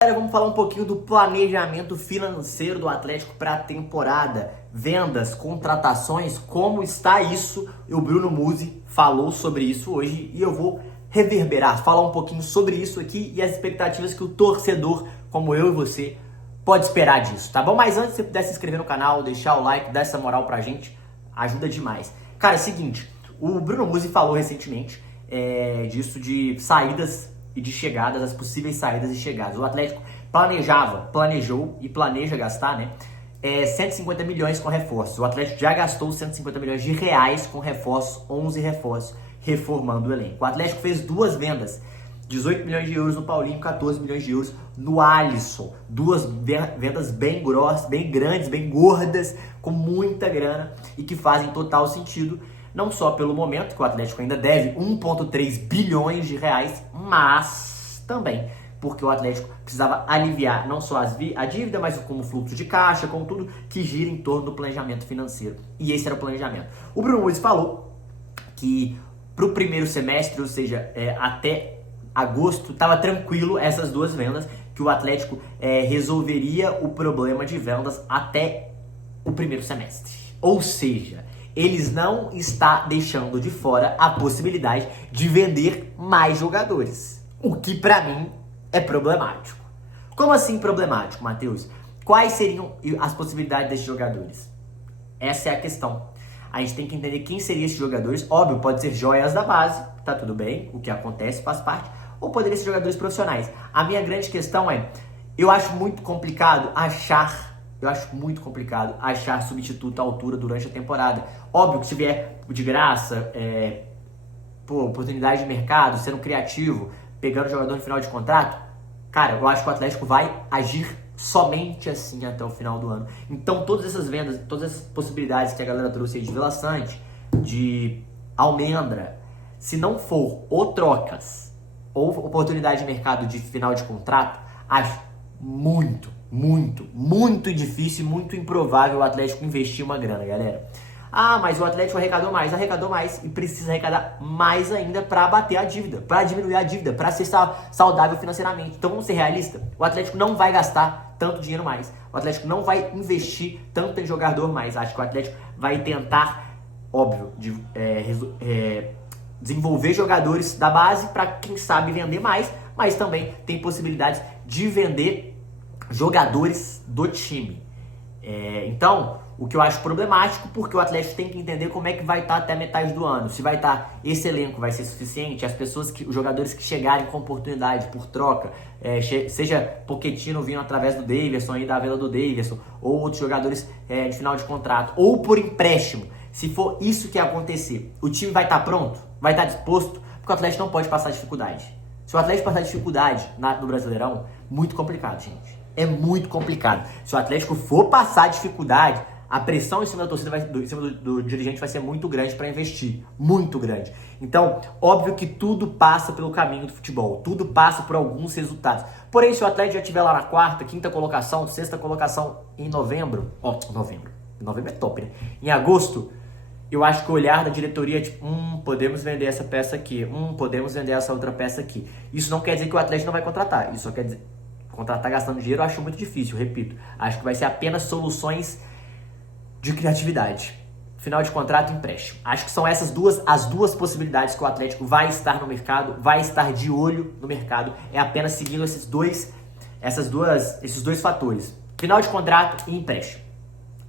Galera, vamos falar um pouquinho do planejamento financeiro do Atlético para a temporada. Vendas, contratações, como está isso? O Bruno Musi falou sobre isso hoje e eu vou reverberar, falar um pouquinho sobre isso aqui e as expectativas que o torcedor, como eu e você, pode esperar disso, tá bom? Mas antes, se você puder se inscrever no canal, deixar o like, dar essa moral pra gente, ajuda demais. Cara, é o seguinte, o Bruno Musi falou recentemente disso de saídas e de chegadas, as possíveis saídas e chegadas. O Atlético planejou e planeja gastar, 150 milhões com reforços. O Atlético já gastou 150 milhões de reais com reforços, 11 reforços, reformando o elenco. O Atlético fez duas vendas, 18 milhões de euros no Paulinho, 14 milhões de euros no Alisson. Duas vendas bem grossas, bem grandes, bem gordas, com muita grana e que fazem total sentido. Não só pelo momento, que o Atlético ainda deve 1,3 bilhões de reais, mas também porque o Atlético precisava aliviar não só a dívida, mas como o fluxo de caixa, como tudo que gira em torno do planejamento financeiro. E esse era o planejamento. O Bruno Musi falou que para o primeiro semestre, ou seja, até agosto, estava tranquilo essas duas vendas, que o Atlético resolveria o problema de vendas até o primeiro semestre. Ou seja, eles não estão deixando de fora a possibilidade de vender mais jogadores. O que para mim é problemático. Como assim problemático, Matheus? Quais seriam as possibilidades desses jogadores? Essa é a questão. A gente tem que entender quem seriam esses jogadores. Óbvio, pode ser joias da base, tá tudo bem, o que acontece faz parte, ou poderiam ser jogadores profissionais. A minha grande questão eu acho muito complicado achar substituto à altura durante a temporada. Óbvio que se tiver de graça, oportunidade de mercado, sendo criativo, pegando jogador no final de contrato, cara, eu acho que o Atlético vai agir somente assim até o final do ano. Então todas essas vendas, todas essas possibilidades que a galera trouxe aí de Vila Sante, de Almendra, se não for ou trocas ou oportunidade de mercado de final de contrato, acho muito difícil, muito improvável o Atlético investir uma grana, galera. Ah, mas o Atlético arrecadou mais e precisa arrecadar mais ainda para abater a dívida, para diminuir a dívida, para ser saudável financeiramente. Então vamos ser realistas, o Atlético não vai gastar tanto dinheiro mais, o Atlético não vai investir tanto em jogador mais. Acho que o Atlético vai tentar, óbvio, desenvolver jogadores da base para quem sabe vender mais, mas também tem possibilidades de vender jogadores do time. Então, o que eu acho problemático, porque o Atlético tem que entender como é que vai estar até metade do ano. Se vai estar, esse elenco vai ser suficiente, os jogadores que chegarem com oportunidade por troca, seja Pochettino vindo através do Daverson, aí da venda do Daverson, ou outros jogadores de final de contrato, ou por empréstimo. Se for isso que acontecer, o time vai estar pronto? Vai estar disposto? Porque o Atlético não pode passar dificuldade. Se o Atlético passar dificuldade no Brasileirão, muito complicado, gente. É muito complicado. Se o Atlético for passar dificuldade, a pressão em cima da torcida, em cima do dirigente vai ser muito grande para investir. Muito grande. Então, óbvio que tudo passa pelo caminho do futebol. Tudo passa por alguns resultados. Porém, se o Atlético já estiver lá na quarta, quinta colocação, sexta colocação em novembro... Novembro é top, né? Em agosto, eu acho que o olhar da diretoria é tipo, podemos vender essa peça aqui, podemos vender essa outra peça aqui. Isso não quer dizer que o Atlético não vai contratar. Isso só quer dizer... Contratar gastando dinheiro eu acho muito difícil, repito. Acho que vai ser apenas soluções de criatividade. Final de contrato e empréstimo. Acho que são as duas possibilidades que o Atlético vai estar no mercado, vai estar de olho no mercado. É apenas seguindo esses dois fatores. Final de contrato e empréstimo.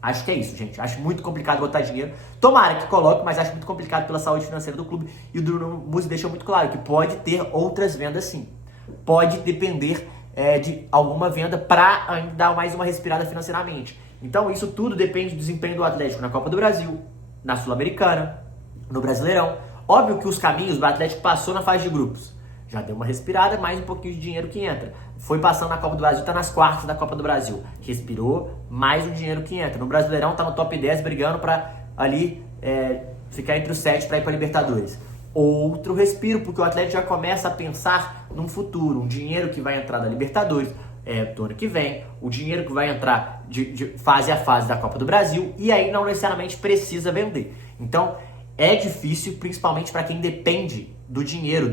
Acho que é isso, gente. Acho muito complicado botar dinheiro. Tomara que coloque, mas acho muito complicado pela saúde financeira do clube. E o Bruno Musi deixou muito claro que pode ter outras vendas sim. Pode depender de alguma venda para dar mais uma respirada financeiramente. Então isso tudo depende do desempenho do Atlético na Copa do Brasil, na Sul-Americana, no Brasileirão. Óbvio que os caminhos do Atlético passou na fase de grupos. Já deu uma respirada, mais um pouquinho de dinheiro que entra. Foi passando na Copa do Brasil, está nas quartas da Copa do Brasil. Respirou, mais um dinheiro que entra. No Brasileirão está no top 10, brigando para ali ficar entre os 7 para ir para a Libertadores. Outro respiro, porque o Atlético já começa a pensar num futuro, um dinheiro que vai entrar da Libertadores do ano que vem, o dinheiro que vai entrar de fase a fase da Copa do Brasil, e aí não necessariamente precisa vender. Então, É difícil, principalmente para quem depende do dinheiro,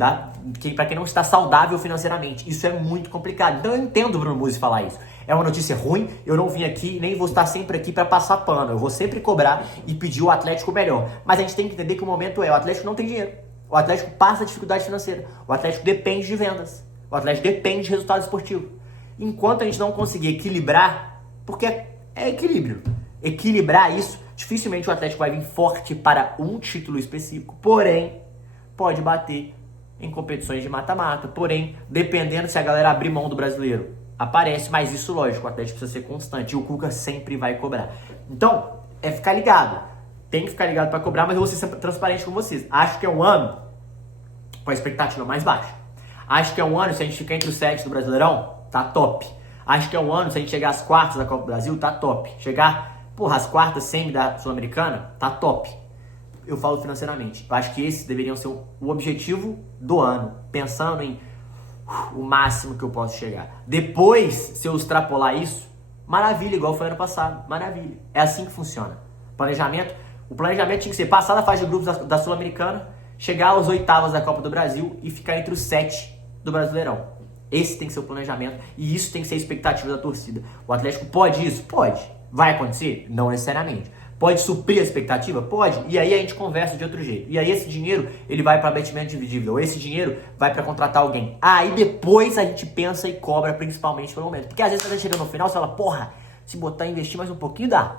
para quem não está saudável financeiramente. Isso é muito complicado. Então eu entendo o Bruno Musi falar isso. É uma notícia ruim, eu não vim aqui, nem vou estar sempre aqui para passar pano. Eu vou sempre cobrar e pedir o Atlético melhor. Mas a gente tem que entender que o momento o Atlético não tem dinheiro. O Atlético passa dificuldade financeira. O Atlético depende de vendas. O Atlético depende de resultado esportivo. Enquanto a gente não conseguir equilibrar, porque é equilíbrio. Equilibrar isso, dificilmente o Atlético vai vir forte para um título específico, porém, pode bater em competições de mata-mata, porém, dependendo se a galera abrir mão do brasileiro, aparece, mas isso, lógico, o Atlético precisa ser constante e o Cuca sempre vai cobrar. Então, é ficar ligado. Tem que ficar ligado para cobrar, mas eu vou ser transparente com vocês. Acho que é um ano com a expectativa mais baixa. Acho que é um ano, se a gente ficar entre os 7 do Brasileirão, tá top. Acho que é um ano, se a gente chegar às quartas da Copa do Brasil, tá top. Chegar, às quartas semi da Sul-Americana, tá top. Eu falo financeiramente. Eu acho que esse deveria ser o objetivo do ano. Pensando em o máximo que eu posso chegar. Depois, se eu extrapolar isso, maravilha, igual foi ano passado. Maravilha. É assim que funciona. O planejamento tinha que ser passar da fase de grupos da Sul-Americana, chegar às oitavas da Copa do Brasil e ficar entre os 7 do Brasileirão. Esse tem que ser o planejamento e isso tem que ser a expectativa da torcida. O Atlético pode isso? Pode. Vai acontecer? Não necessariamente. Pode suprir a expectativa? Pode. E aí a gente conversa de outro jeito. E aí esse dinheiro, ele vai para abatimento dividível. Ou esse dinheiro vai para contratar alguém. Aí depois a gente pensa e cobra, principalmente pelo momento. Porque às vezes você chega no final e fala, se botar e investir mais um pouquinho dá.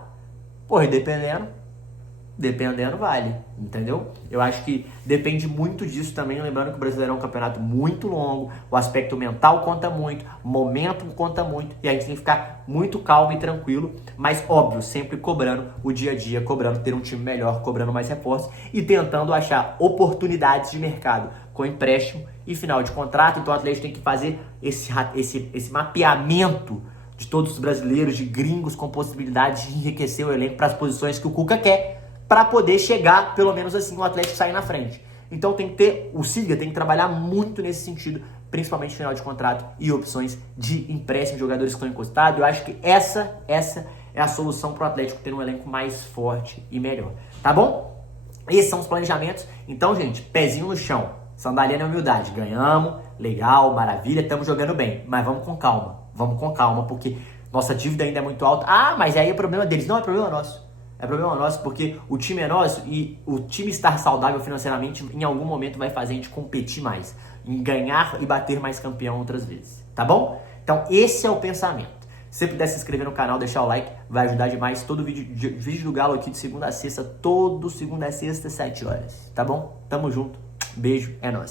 E dependendo vale, entendeu? Eu acho que depende muito disso também, lembrando que o Brasileirão é um campeonato muito longo, o aspecto mental conta muito, o momento conta muito, e a gente tem que ficar muito calmo e tranquilo, mas óbvio, sempre cobrando o dia a dia, cobrando ter um time melhor, cobrando mais reforços e tentando achar oportunidades de mercado com empréstimo e final de contrato. Então o Atlético tem que fazer esse mapeamento de todos os brasileiros, de gringos com possibilidades de enriquecer o elenco para as posições que o Cuca quer, para poder chegar, pelo menos assim, o Atlético sair na frente. Então tem que ter, o Siga tem que trabalhar muito nesse sentido, principalmente final de contrato e opções de empréstimo de jogadores que estão encostados. Eu acho que essa é a solução para o Atlético ter um elenco mais forte e melhor. Tá bom? Esses são os planejamentos. Então, gente, pezinho no chão, sandália na humildade. Ganhamos, legal, maravilha, estamos jogando bem. Mas vamos com calma, porque nossa dívida ainda é muito alta. Mas aí é problema deles. Não, é problema nosso. É problema nosso porque o time é nosso e o time estar saudável financeiramente em algum momento vai fazer a gente competir mais, em ganhar e bater mais campeão outras vezes, tá bom? Então esse é o pensamento. Se você puder se inscrever no canal, deixar o like, vai ajudar demais. Todo vídeo do Galo aqui de segunda a sexta, todo segunda a sexta, 7 horas, tá bom? Tamo junto, beijo, é nóis.